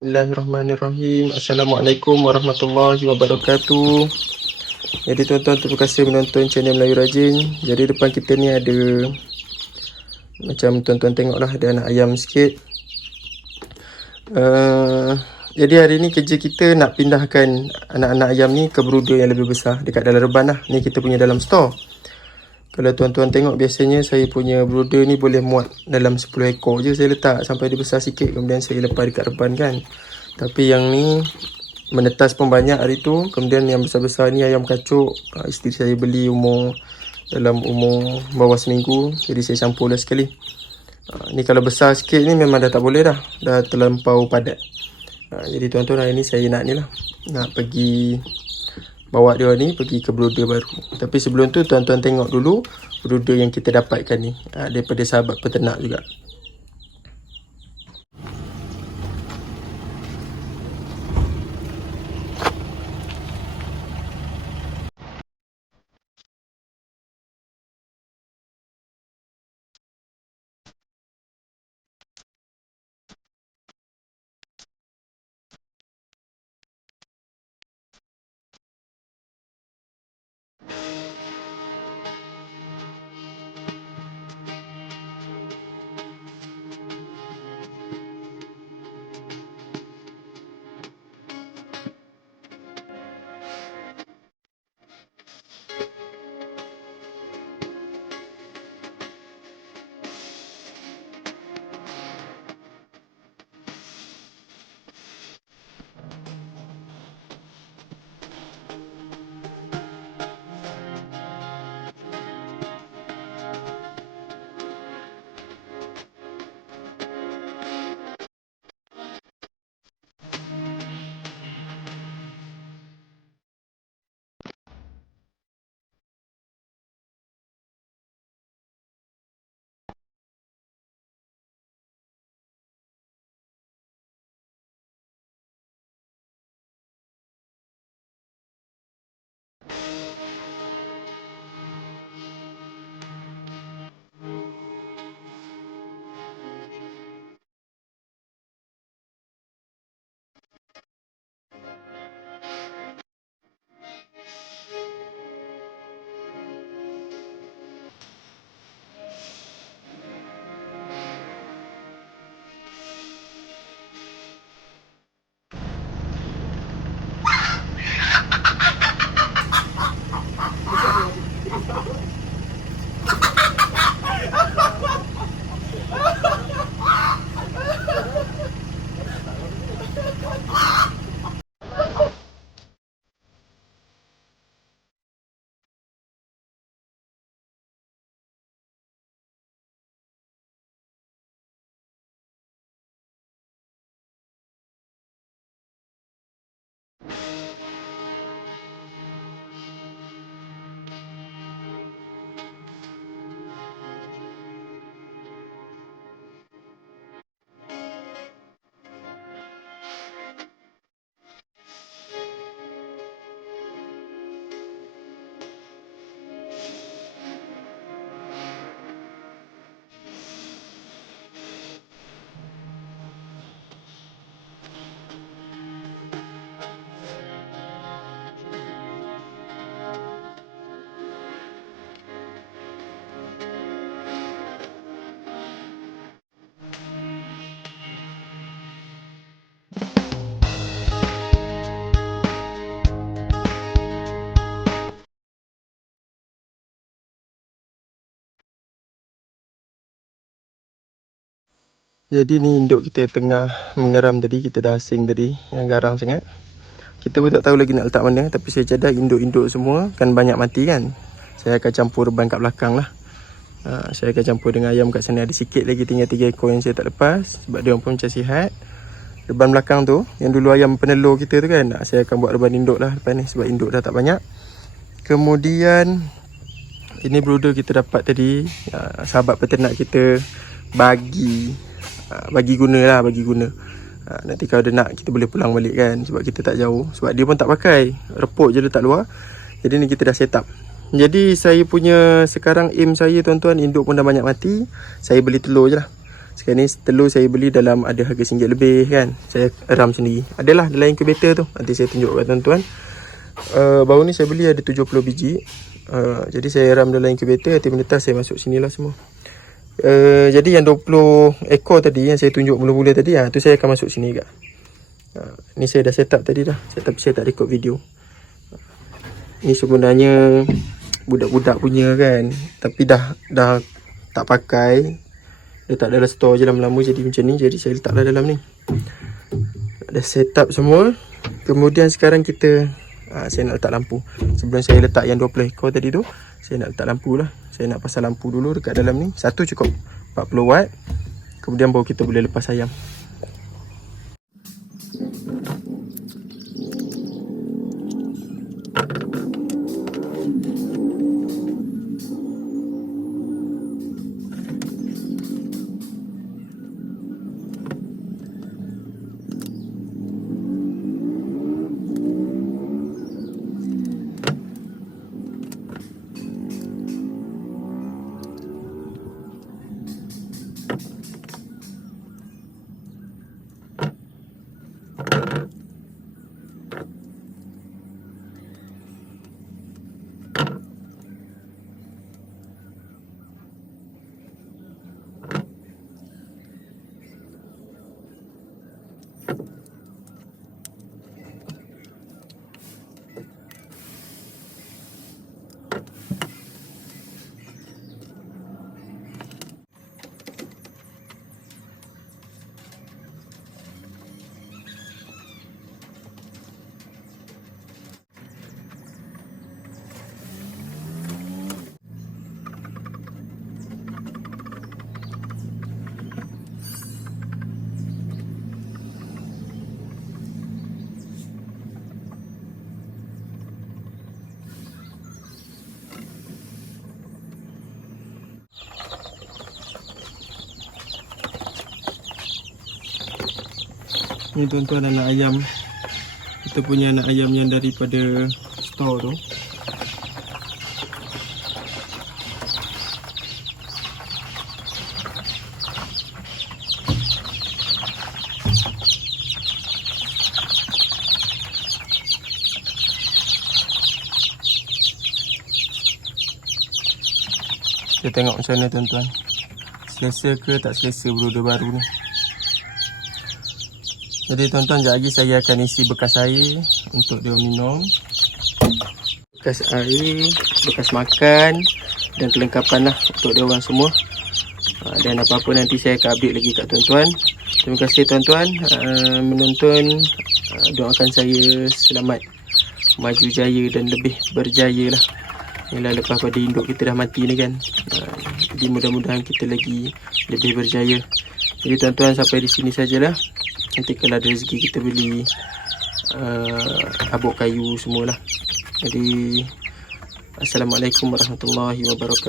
Bismillahirrahmanirrahim. Assalamualaikum warahmatullahi wabarakatuh. Jadi tuan-tuan, terima kasih menonton channel Melayu Rajin. Jadi depan kita ni ada, macam tuan-tuan tengok lah, ada anak ayam sikit. Jadi hari ni kerja kita nak pindahkan anak-anak ayam ni ke brooder yang lebih besar dekat dalam reban lah. Ni kita punya dalam store. Kalau tuan-tuan tengok, biasanya saya punya brooder ni boleh muat dalam 10 ekor je saya letak sampai dia besar sikit, kemudian saya lepas dekat reban kan. Tapi yang ni menetas pun banyak hari tu. Kemudian yang besar-besar ni ayam kacuk, isteri saya beli dalam umur bawah seminggu, jadi saya campur lah sekali. Ni kalau besar sikit ni memang dah tak boleh dah, dah terlampau padat. Jadi tuan-tuan, hari ni saya nak pergi bawa dia ni pergi ke brooder baru. Tapi sebelum tu tuan-tuan tengok dulu brooder yang kita dapatkan ni, daripada sahabat peternak juga. Jadi ni induk kita tengah mengeram tadi, kita dah asing tadi, yang garang sangat. Kita pun tak tahu lagi nak letak mana, tapi saya cadang induk-induk semua kan banyak mati kan. Saya akan campur reban kat belakang lah. Saya akan campur dengan ayam kat sana, ada sikit lagi, tinggal 3 ekor yang saya tak lepas sebab dia pun macam sihat. Reban belakang tu, yang dulu ayam penelur kita tu kan, saya akan buat reban induk lah lepas ni sebab induk dah tak banyak. Kemudian ini brooder kita dapat tadi, sahabat peternak kita bagi guna. Nanti kalau dia nak, kita boleh pulang balik kan, sebab kita tak jauh, sebab dia pun tak pakai, reput je letak luar. Jadi ni kita dah set up. Jadi saya punya sekarang aim saya tuan-tuan, induk pun dah banyak mati, saya beli telur je lah. Sekarang ni telur saya beli dalam ada harga RM1 lebih kan. Saya ram sendiri. Adalah dalam incubator tu. Nanti saya tunjuk kat tuan-tuan. Baru ni saya beli ada 70 biji. Jadi saya ram dalam incubator. Nanti menetas saya masuk sini lah semua. Jadi yang 20 ekor tadi yang saya tunjuk mula-mula tadi, tu saya akan masuk sini juga. Ni saya dah set up tadi dah. Tapi saya tak record video. Ni sebenarnya budak-budak punya kan. Tapi dah tak pakai. Dia tak adalah store je lama-lama jadi macam ni. Jadi saya letaklah dalam ni. Dah set up semua. Kemudian sekarang kita saya nak letak lampu. Sebelum saya letak yang 20 ekor tadi tu, saya nak letak lampu lah. Saya nak pasang lampu dulu dekat dalam ni. Satu cukup 40 watt. Kemudian baru kita boleh lepas ayam. Ni tuan-tuan anak ayam. Kita punya anak ayam yang daripada store tu. Kita tengok macam mana tuan-tuan. Selesa ke tak selesa brooder baru ni. Jadi tuan-tuan, sekejap lagi saya akan isi bekas air untuk dia minum. Bekas air, bekas makan dan kelengkapan lah untuk dia orang semua. Dan apa-apa nanti saya akan update lagi kat tuan-tuan. Terima kasih tuan-tuan menonton. Doakan saya selamat, maju jaya dan lebih berjaya lah. Yalah, lepas pada induk kita dah mati ni kan. Jadi mudah-mudahan kita lagi lebih berjaya. Jadi tuan-tuan, sampai di sini sajalah. Nanti kalau ada rezeki kita beli abuk kayu semualah. Jadi Assalamualaikum warahmatullahi wabarakatuh.